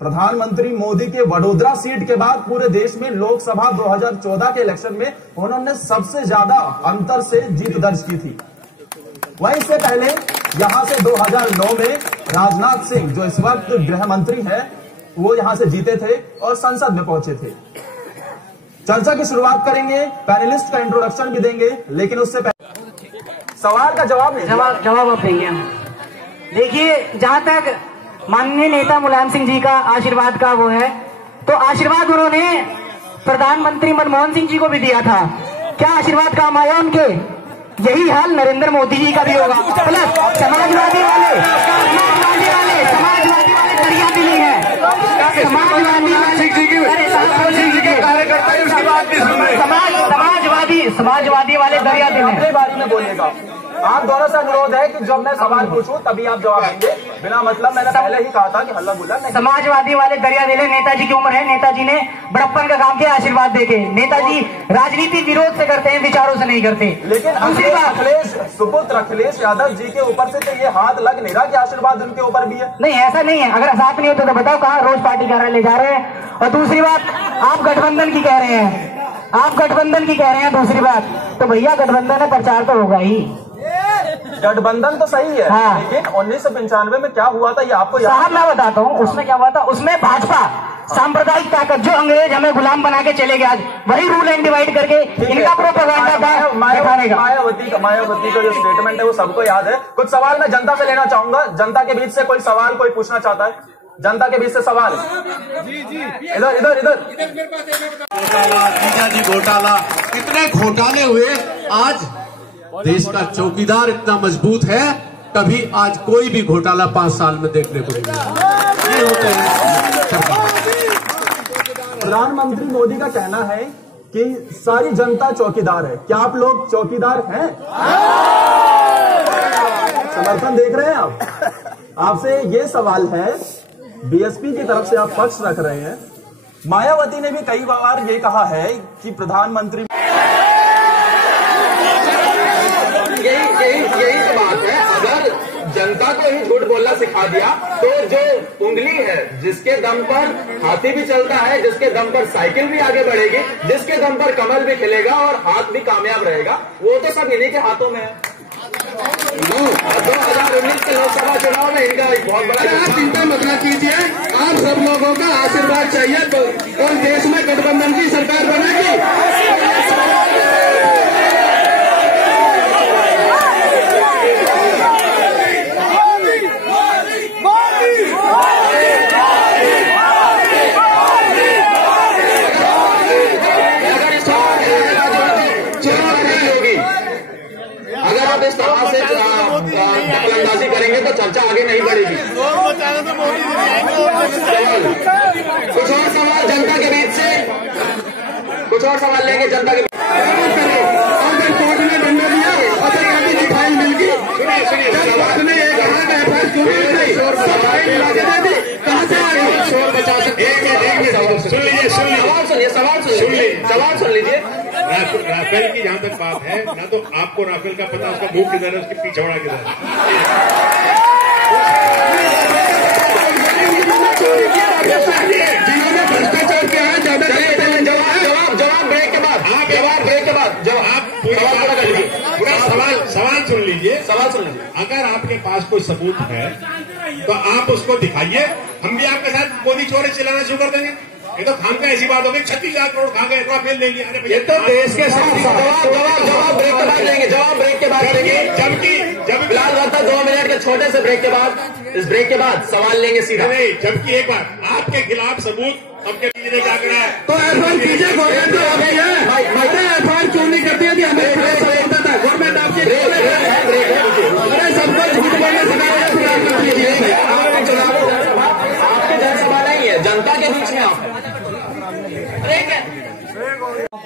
प्रधानमंत्री मोदी के वडोदरा सीट के बाद पूरे देश में लोकसभा 2014 के इलेक्शन में उन्होंने सबसे ज्यादा अंतर से जीत दर्ज की थी। वहीं से पहले यहां से 2009 में राजनाथ सिंह, जो इस वक्त गृह मंत्री है, वो यहां से जीते थे और संसद में पहुंचे थे। चर्चा की शुरुआत करेंगे, पैनलिस्ट का इंट्रोडक्शन भी देंगे, लेकिन उससे पहले सवाल का जवाब नहीं, जवाब आप देंगे। देखिए, जहां तक माननीय नेता मुलायम सिंह जी का आशीर्वाद का वो है, तो आशीर्वाद उन्होंने प्रधानमंत्री मनमोहन सिंह जी को भी दिया था। क्या आशीर्वाद काम आया उनके? यही हाल नरेंद्र मोदी जी का भी होगा। प्लस समाजवादी वाले दरिया दिली है, समाजवादी वाले दरिया दिली है। अपने बारे में बोलिएगा। आप दोनों से अनुरोध है कि जब मैं सवाल पूछूं तभी आप जवाब देंगे, बिना मतलब मैंने पहले ही कहा था कि हल्ला गुल्ला नहीं। समाजवादी वाले दरिया दिले। नेताजी की उम्र है, नेताजी ने बड़प्पन का काम किया आशीर्वाद देके। नेताजी राजनीति विरोध से करते हैं, विचारों से नहीं करते। लेकिन सुपुत्र अखिलेश यादव जी के ऊपर से तो ये हाथ लग नहीं रहा कि आशीर्वाद उनके ऊपर भी है। नहीं, ऐसा नहीं है। अगर साथ नहीं होते तो बताओ कहाँ रोज पार्टी कार्यालय जा रहे हैं। और दूसरी बात, आप गठबंधन की कह रहे हैं, आप गठबंधन की कह रहे हैं। दूसरी बात, तो भैया गठबंधन है, प्रचार तो होगा ही। गठबंधन तो सही है, हाँ। लेकिन 1995 में क्या हुआ था ये आपको साहब मैं बताता हूँ उसमें क्या हुआ था। उसमें भाजपा सांप्रदायिक ताकत, जो अंग्रेज हमें गुलाम बना के चले गए, आज वही रूल एंड डिवाइड करके इनका प्रोपेगेंडा था। मायावती का जो स्टेटमेंट है वो सबको याद है। कुछ सवाल मैं जनता से लेना चाहूंगा। जनता के बीच से कोई सवाल कोई पूछना चाहता है? जनता के बीच से सवाल। इधर इधर इधर। घोटाला, इतने घोटाले हुए, आज देश का चौकीदार इतना मजबूत है, कभी आज कोई भी घोटाला 5 साल में देखने को नहीं मिला। ये होते हैं। प्रधानमंत्री मोदी का कहना है कि सारी जनता चौकीदार है। क्या आप लोग चौकीदार हैं? समर्थन देख रहे हैं आप? आपसे ये सवाल है, बीएसपी की तरफ से आप पक्ष रख रहे हैं। मायावती ने भी कई बार ये कहा है कि प्रधानमंत्री, यही तो बात है। अगर जनता को ही झूठ बोलना सिखा दिया तो जो उंगली है, जिसके दम पर हाथी भी चलता है, जिसके दम पर साइकिल भी आगे बढ़ेगी, जिसके दम पर कमल भी खिलेगा और हाथ भी कामयाब रहेगा, वो तो सब इन्हीं के हाथों में है। 2019 के लोकसभा चुनाव में इनका एक बहुत बड़ा। आप चिंता मत कीजिए, आप सब लोगों का आशीर्वाद चाहिए तो और देश में गठबंधन की सरकार बनेगी। इस तरह से दखलंदाजी करेंगे तो चर्चा आगे नहीं बढ़ेगी। कुछ और सवाल जनता के बीच से, कुछ और सवाल लेंगे जनता के बीच। कोर्ट ने डंडा दिया और फाइल मिल गई, आपने एक कहां से आगे शोर बचा सकते? सवाल सुन लीजिए। राफेल की जहां तक बात है, ना तो आपको राफेल का पता, उसका मुंह किधर है, उसके पीछे किधर है। जिन्होंने भ्रष्टाचार किया है, जवाब ब्रेक के बाद, ब्रेक के बाद जवाब सवाल सुन लीजिए। अगर आपके पास कोई सबूत है तो आप उसको दिखाइए, हम भी आपके साथ मोदी चोरी चिल्लाना शुरू कर देंगे। ये तो खाम का ऐसी बात होगी, 36,000 करोड़ खा गए, राफेल ले लिया। ये तो देश के जवाब ब्रेक के बाद लेंगे, जवाब ब्रेक के बाद लेंगे। जब फिलहाल रहता 2 मिनट के छोटे से ब्रेक के बाद, इस ब्रेक के बाद सवाल लेंगे सीधा। नहीं, जबकि एक बार आपके खिलाफ सबूत सबके पीछे क्या करा है, तो एफआईआर कीजिए। गवर्नमेंट एफआईआर क्यों नहीं करती है? हमें गवर्नमेंट आपकी सबको झूठ बोलने सिखाया। आपकी जनसभा नहीं है, जनता के बीच में आप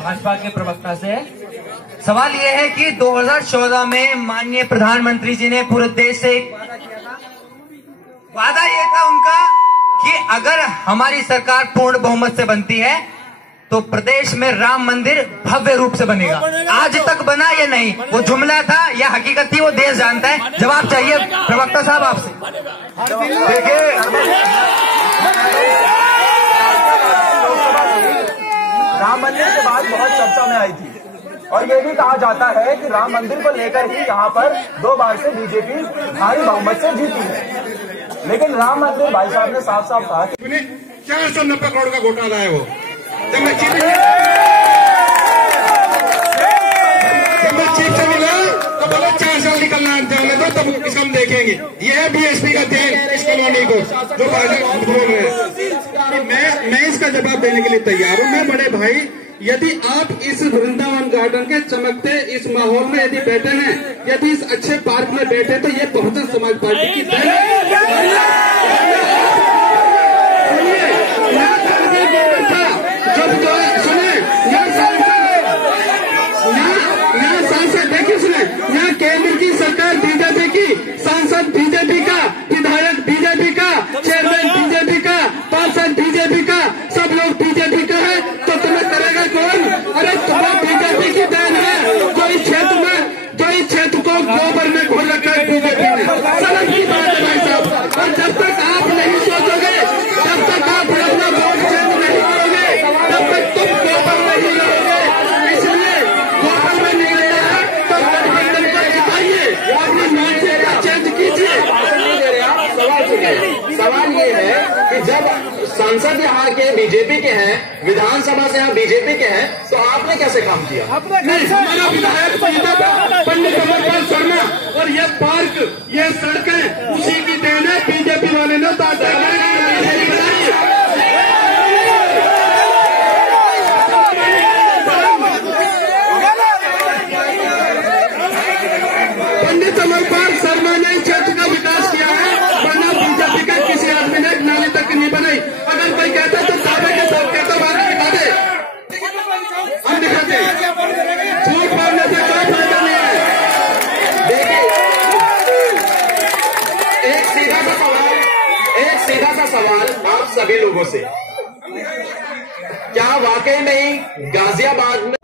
भाजपा के प्रवक्ता से सवाल ये है कि 2014 में माननीय प्रधानमंत्री जी ने पूरे देश से वादा ये था उनका कि अगर हमारी सरकार पूर्ण बहुमत से बनती है तो प्रदेश में राम मंदिर भव्य रूप से बनेगा। आज तक बना या नहीं, वो जुमला था या हकीकत थी, वो देश जानता है। जवाब चाहिए प्रवक्ता साहब आपसे। देखिए राम मंदिर के बाद बहुत चर्चा में आई थी और ये भी कहा जाता है कि राम मंदिर को लेकर ही यहाँ पर 2 बार से बीजेपी भारी बहुमत से जीती है। लेकिन राम मंदिर भाई साहब ने साफ साफ कहा कि 490 करोड़ का घोटाला है वो। जब मैं चीफ से मिला तो बोला 4 साल निकलना जाने दो, तब इसको हम देखेंगे। ये है बीएसपी का देन इस कॉलोनी को जो बोल रहे हैं। मैं इसका जवाब देने के लिए तैयार हूँ। मैं बड़े भाई, यदि आप इस वृंदावन गार्डन के चमकते इस माहौल में यदि बैठे हैं, यदि इस अच्छे पार्क में बैठे, तो ये बहुजन समाज पार्टी की देन यहाँ केंद्र की सरकार बीजेपी की, सांसद बीजेपी का, विधायक बीजेपी का, चेयरमैन बीजेपी का, पार्षद बीजेपी का, सब लोग बीजेपी का है, तो तुम्हें करेगा कौन? अरे तुम्हें बीजेपी की देन है जो इस क्षेत्र को गोबर में घोल रखा है बीजेपी ने। समझ की बात है भाई साहब। और जब तक आप नहीं सोचोगे, जब तक आप अपना वोट चेंज नहीं करोगे, तब तक तुम गोबर नहीं रहोगे। इसलिए गोबर में नहीं रहना तो गठबंधन को जिताइए, अपनी नीचे का चेंज कीजिए। सवाल ये है कि जब सांसद यहाँ के बीजेपी के हैं, विधानसभा से यहाँ बीजेपी के हैं, तो आपने कैसे काम किया? हमारा विधायक पंडित अमरपाल शर्मा और ये पार्क, ये सड़कें उसी की देन है। बीजेपी वाले ने पंडित अमरपाल शर्मा ने इस क्षेत्र का विकास किया है, वरना बीजेपी का किसी आदमी ने एक नाली तक नहीं बनाई। अगर कोई कहता तो दावे के साथ कहता, बात दिखा दे, हम दिखाते। झूठ बोलने से कोई फायदा नहीं है। देखिए, एक सीधा सा सवाल आप सभी लोगों से, क्या वाकई में गाजियाबाद में